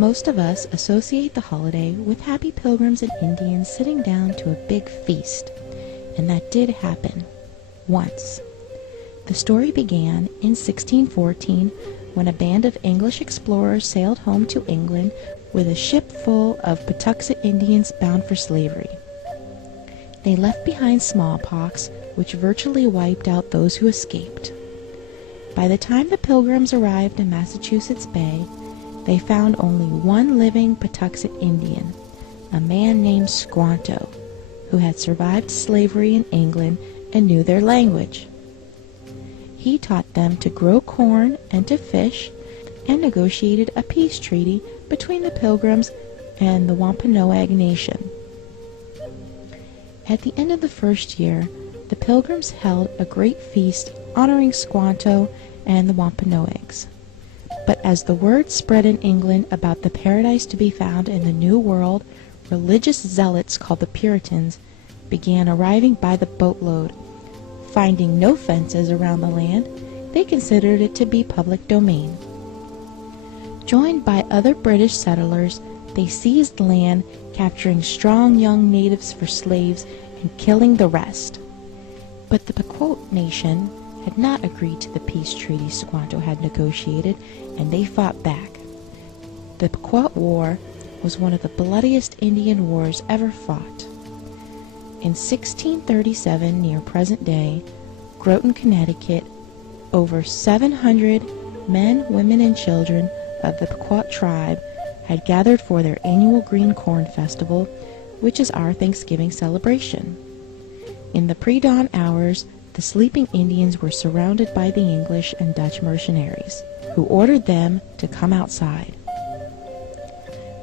Most of us associate the holiday with happy pilgrims and Indians sitting down to a big feast, and that did happen once. The story began in 1614 when a band of English explorers sailed home to England with a ship full of Patuxet Indians bound for slavery. They left behind smallpox, which virtually wiped out those who escaped. By the time the Pilgrims arrived in Massachusetts Bay, they found only one living Patuxet Indian, a man named Squanto, who had survived slavery in England and knew their language. He taught them to grow corn and to fish, and negotiated a peace treaty between the Pilgrims and the Wampanoag Nation. At the end of the first year, the Pilgrims held a great feast honoring Squanto and the Wampanoags. But as the word spread in England about the paradise to be found in the New World, religious zealots called the Puritans began arriving by the boatload. Finding no fences around the land, they considered it to be public domain. Joined by other British settlers, they seized land, capturing strong young natives for slaves and killing the rest. But the Pequot Nation had not agreed to the peace treaty Squanto had negotiated, and they fought back. The Pequot War was one of the bloodiest Indian wars ever fought. In 1637, near present day, Groton, Connecticut, over 700 men, women, and children of the Pequot tribe had gathered for their annual Green Corn Festival, which is our Thanksgiving celebration. In the pre-dawn hours, the sleeping Indians were surrounded by the English and Dutch mercenaries, who ordered them to come outside.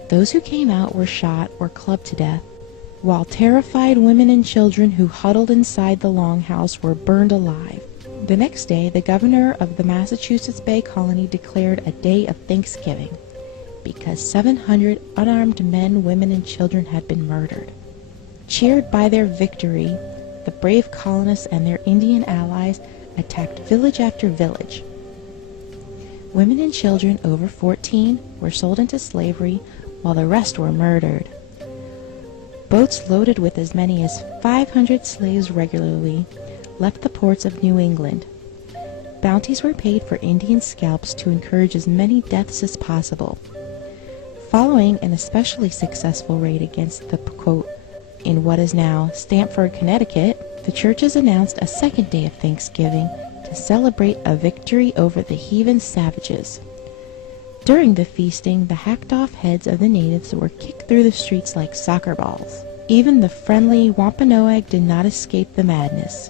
Those who came out were shot or clubbed to death, while terrified women and children who huddled inside the longhouse were burned alive. The next day, the governor of the Massachusetts Bay Colony declared a day of Thanksgiving, because 700 unarmed men, women, and children had been murdered. Cheered by their victory, the brave colonists and their Indian allies attacked village after village. Women and children over 14 were sold into slavery, while the rest were murdered. Boats loaded with as many as 500 slaves regularly left the ports of New England. Bounties were paid for Indian scalps to encourage as many deaths as possible. Following an especially successful raid against the Pequot in what is now Stamford, Connecticut, the churches announced a second day of Thanksgiving to celebrate a victory over the heathen savages. During the feasting, the hacked-off heads of the natives were kicked through the streets like soccer balls. Even the friendly Wampanoag did not escape the madness.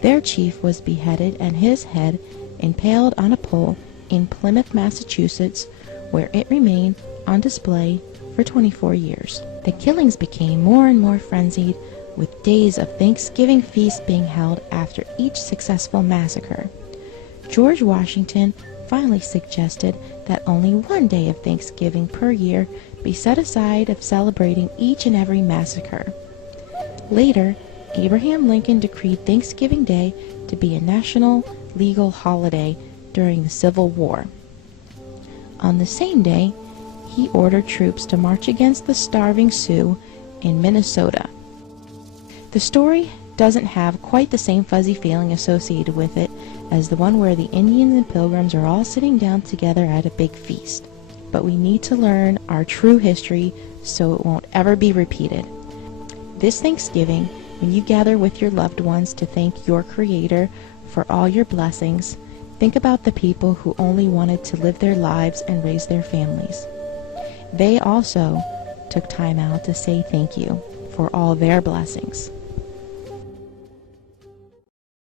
Their chief was beheaded and his head impaled on a pole in Plymouth, Massachusetts, where it remained on display for 24 years. The killings became more and more frenzied, with days of Thanksgiving feasts being held after each successful massacre. George Washington finally suggested that only one day of Thanksgiving per year be set aside of celebrating each and every massacre. Later, Abraham Lincoln decreed Thanksgiving Day to be a national legal holiday during the Civil War. On the same day, he ordered troops to march against the starving Sioux in Minnesota. The story doesn't have quite the same fuzzy feeling associated with it as the one where the Indians and Pilgrims are all sitting down together at a big feast. But we need to learn our true history so it won't ever be repeated. This Thanksgiving, when you gather with your loved ones to thank your Creator for all your blessings, think about the people who only wanted to live their lives and raise their families. They also took time out to say thank you for all their blessings.